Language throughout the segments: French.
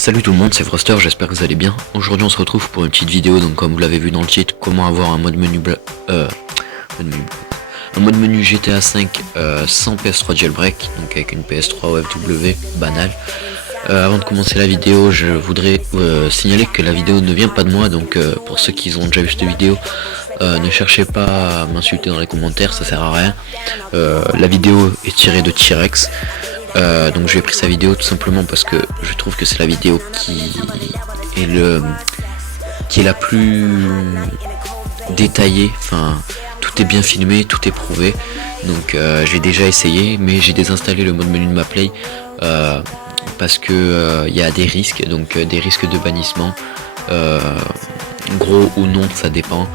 Salut tout le monde, c'est Froster, j'espère que vous allez bien. Aujourd'hui on se retrouve pour une petite vidéo, donc comme vous l'avez vu dans le titre, comment avoir un mode menu GTA 5 sans PS3 jailbreak, donc avec une PS3 UFW banale. Avant de commencer la vidéo, je voudrais signaler que la vidéo ne vient pas de moi, donc pour ceux qui ont déjà vu cette vidéo, ne cherchez pas à m'insulter dans les commentaires, ça sert à rien. La vidéo est tirée de T-Rex. Donc j'ai pris sa vidéo tout simplement parce que je trouve que c'est la vidéo qui est la plus détaillée, enfin tout est bien filmé, tout est prouvé, donc j'ai déjà essayé, mais j'ai désinstallé le mode menu de ma play parce que il y a des risques, donc des risques de bannissement, gros ou non ça dépend,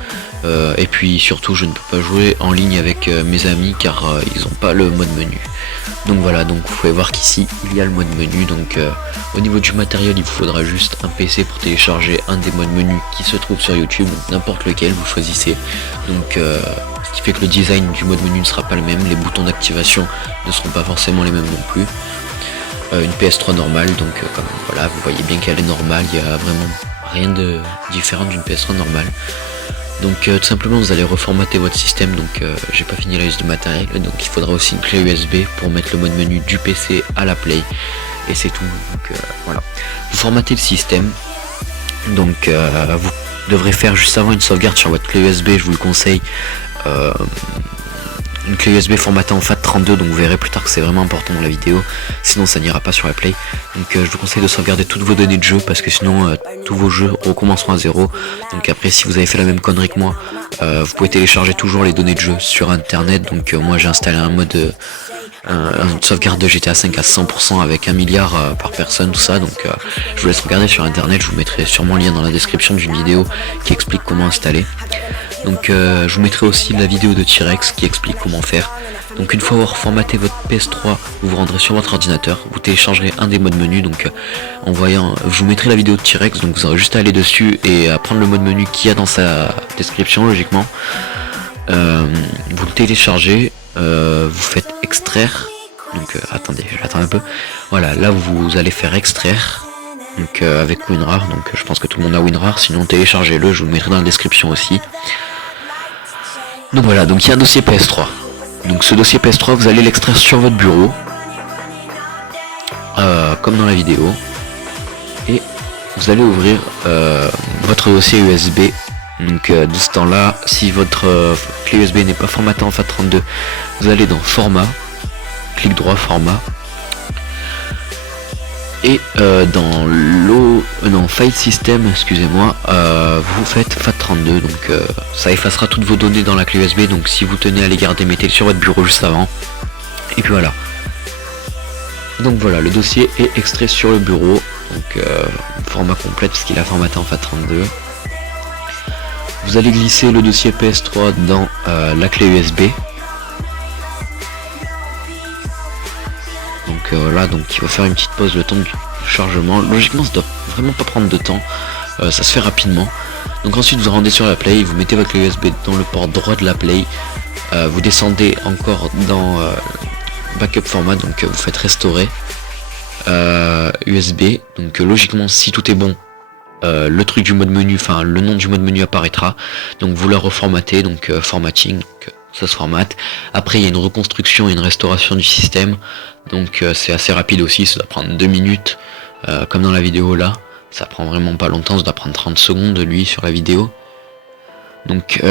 et puis surtout je ne peux pas jouer en ligne avec mes amis car ils n'ont pas le mode menu. Donc voilà, donc vous pouvez voir qu'ici il y a le mode menu, donc au niveau du matériel il vous faudra juste un PC pour télécharger un des modes menus qui se trouve sur YouTube, donc n'importe lequel vous choisissez, donc ce qui fait que le design du mode menu ne sera pas le même, les boutons d'activation ne seront pas forcément les mêmes non plus. Une PS3 normale, donc comme voilà, vous voyez bien qu'elle est normale, il n'y a vraiment rien de différent d'une PS3 normale. Donc tout simplement vous allez reformater votre système, donc j'ai pas fini la liste de matériel, donc il faudra aussi une clé USB pour mettre le mode menu du PC à la play, et c'est tout. Donc voilà, vous formatez le système, donc vous devrez faire juste avant une sauvegarde sur votre clé USB, je vous le conseille, une clé USB formatée en FAT32, donc vous verrez plus tard que c'est vraiment important dans la vidéo, sinon ça n'ira pas sur la play. Donc je vous conseille de sauvegarder toutes vos données de jeu, parce que sinon tous vos jeux recommenceront à zéro. Donc après, si vous avez fait la même connerie que moi, vous pouvez télécharger toujours les données de jeu sur internet. Donc moi j'ai installé un mode une sauvegarde de GTA 5 à 100% avec 1 milliard par personne, tout ça, donc je vous laisse regarder sur internet, je vous mettrai sûrement le lien dans la description d'une vidéo qui explique comment installer. Donc je vous mettrai aussi la vidéo de T-Rex qui explique comment faire. Donc une fois avoir formaté votre PS3, vous vous rendrez sur votre ordinateur, vous téléchargerez un des modes menus, donc en voyant, je vous mettrai la vidéo de T-Rex, donc vous aurez juste à aller dessus et à prendre le mode menu qu'il y a dans sa description logiquement. Vous le téléchargez, vous faites extraire, donc attendez, je vais attendre un peu, voilà, là vous allez faire extraire, donc avec WinRAR, donc je pense que tout le monde a WinRAR, sinon téléchargez-le, je vous le mettrai dans la description aussi. Donc voilà, donc il y a un dossier PS3, donc ce dossier PS3 vous allez l'extraire sur votre bureau, comme dans la vidéo, et vous allez ouvrir votre dossier USB. Donc de ce temps là, si votre clé USB n'est pas formatée en FAT32, vous allez dans format, clic droit format, et dans file system, excusez-moi, vous faites FAT32, donc ça effacera toutes vos données dans la clé USB, donc si vous tenez à les garder, mettez-le sur votre bureau juste avant, et puis voilà. Donc voilà, le dossier est extrait sur le bureau, donc format complet parce qu'il a formaté en FAT32. Vous allez glisser le dossier PS3 dans la clé USB. Donc voilà, donc il va faire une petite pause le temps du chargement. Logiquement ça doit vraiment pas prendre de temps, ça se fait rapidement. Donc ensuite vous rendez sur la play, vous mettez votre clé USB dans le port droit de la play, vous descendez encore dans backup format, donc vous faites restaurer USB. Donc logiquement si tout est bon, le truc du mode menu, enfin le nom du mode menu apparaîtra, donc vous la reformatez, donc formatting, donc, ça se formate. Après il y a une reconstruction et une restauration du système, donc c'est assez rapide aussi, ça doit prendre 2 minutes, comme dans la vidéo là, ça prend vraiment pas longtemps, ça doit prendre 30 secondes lui sur la vidéo. Donc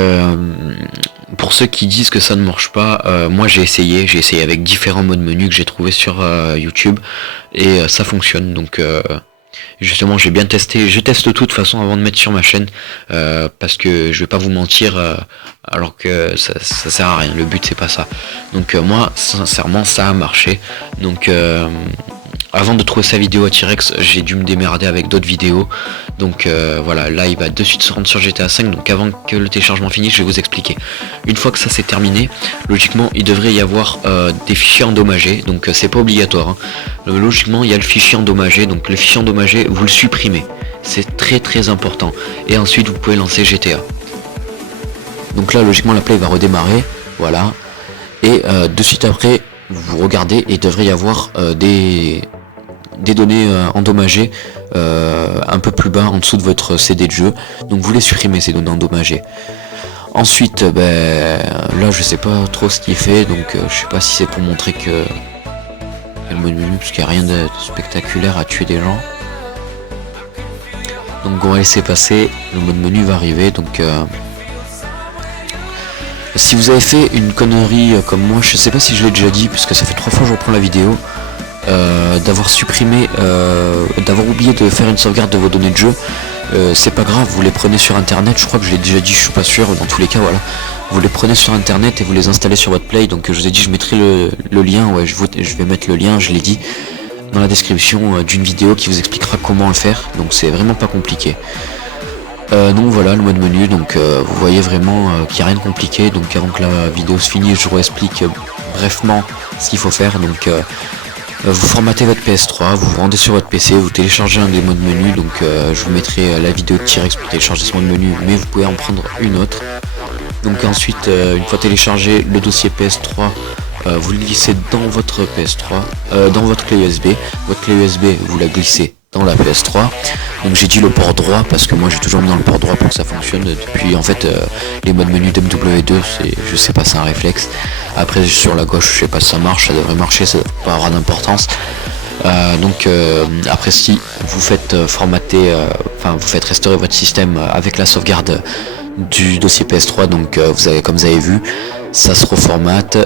pour ceux qui disent que ça ne marche pas, moi j'ai essayé avec différents modes menus que j'ai trouvé sur YouTube, et ça fonctionne, donc justement j'ai bien testé, je teste tout de toute façon avant de mettre sur ma chaîne, parce que je vais pas vous mentir, alors que ça sert à rien, le but c'est pas ça. Donc moi sincèrement ça a marché, donc avant de trouver sa vidéo à T-Rex, j'ai dû me démerder avec d'autres vidéos, donc voilà, là il va de suite se rendre sur GTA 5, donc avant que le téléchargement finisse je vais vous expliquer. Une fois que ça c'est terminé, logiquement il devrait y avoir des fichiers endommagés, donc c'est pas obligatoire, hein. Logiquement il y a le fichier endommagé, donc le fichier endommagé vous le supprimez, c'est très important, et ensuite vous pouvez lancer GTA. Donc là logiquement la play va redémarrer, voilà, et de suite après vous regardez et il devrait y avoir des des données endommagées un peu plus bas en dessous de votre CD de jeu, donc vous les supprimez ces données endommagées. Ensuite, là je sais pas trop ce qui est fait, donc je sais pas si c'est pour montrer que le mode menu, parce qu'il n'y a rien de spectaculaire à tuer des gens. Donc on va laisser passer, le mode menu va arriver, donc si vous avez fait une connerie comme moi, je sais pas si je l'ai déjà dit, puisque ça fait 3 fois que je reprends la vidéo, d'avoir supprimé, d'avoir oublié de faire une sauvegarde de vos données de jeu, c'est pas grave, vous les prenez sur internet, je crois que je l'ai déjà dit, je suis pas sûr, dans tous les cas voilà, vous les prenez sur internet et vous les installez sur votre play, donc je vous ai dit je mettrai le lien, ouais je vais mettre le lien, je l'ai dit, dans la description d'une vidéo qui vous expliquera comment le faire, donc c'est vraiment pas compliqué. Donc voilà le mode menu, donc vous voyez vraiment qu'il n'y a rien de compliqué, donc avant que la vidéo se finisse je vous explique brièvement ce qu'il faut faire. Donc vous formatez votre PS3, vous vous rendez sur votre PC, vous téléchargez un des modes menu, donc je vous mettrai la vidéo de T-Rex pour télécharger ce mode menu, mais vous pouvez en prendre une autre. Donc ensuite une fois téléchargé le dossier PS3, vous le glissez dans votre PS3, dans votre clé USB, votre clé USB vous la glissez dans la PS3, donc j'ai dit le port droit parce que moi j'ai toujours mis dans le port droit pour que ça fonctionne depuis en fait les modes menu d'MW2, c'est, je sais pas, c'est un réflexe. Après sur la gauche je sais pas si ça marche, ça devrait marcher, ça devrait pas avoir d'importance. Après si vous faites formater, vous faites restaurer votre système avec la sauvegarde du dossier PS3, donc vous avez, comme vous avez vu, ça se reformate.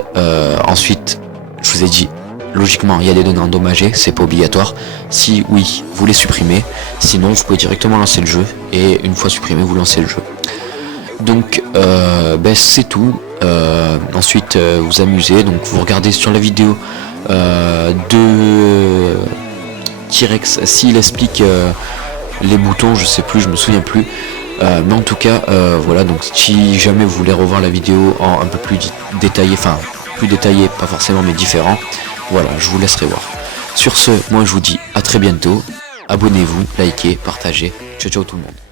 Ensuite je vous ai dit, logiquement il y a des données endommagées, c'est pas obligatoire. Si oui, vous les supprimez, sinon vous pouvez directement lancer le jeu et une fois supprimé vous lancez le jeu. Donc c'est tout. Ensuite vous amusez, donc vous regardez sur la vidéo de T-Rex s'il explique les boutons, je sais plus, je me souviens plus. Mais en tout cas voilà, donc si jamais vous voulez revoir la vidéo en un peu plus détaillé, enfin plus détaillé, pas forcément mais différent, voilà, je vous laisserai voir. Sur ce, moi je vous dis à très bientôt, abonnez-vous, likez, partagez, ciao ciao tout le monde.